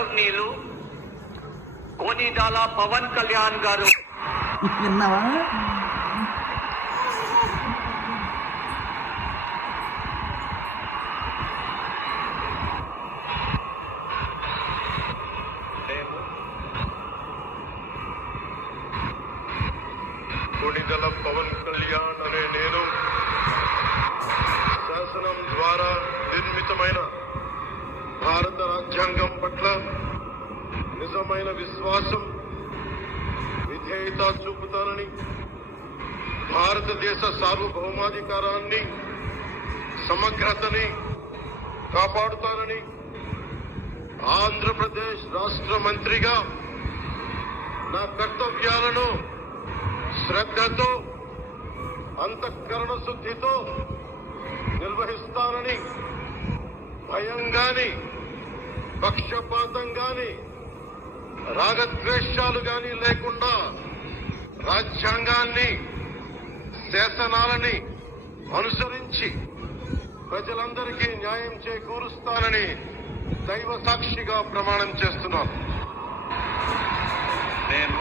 గౌరవనీయులు కోనిడాల పవన్ కళ్యాణ్ గారు. విన్నావా? కోనిడాల పవన్ కళ్యాణ్ అనే నేను శాసనం ద్వారా నిర్మితమైన భారత రాజ్యాంగం పట్ల నిజమైన విశ్వాసం, విధేయత చూపుతానని, భారతదేశ సార్వభౌమాధికారాన్ని, సమగ్రతని కాపాడుతానని, ఆంధ్రప్రదేశ్ రాష్ట్ర మంత్రిగా నా కర్తవ్యాలను శ్రద్ధతో, అంతఃకరణ శుద్ధితో నిర్వహిస్తానని, భయం గాని, పక్షపాతం గాని, రాగద్వేషాలు గాని లేకుండా రాజ్యాంగాన్ని, శాసనాలని అనుసరించి ప్రజలందరికీ న్యాయం చేకూరుస్తానని దైవ సాక్షిగా ప్రమాణం చేస్తున్నాను. నేను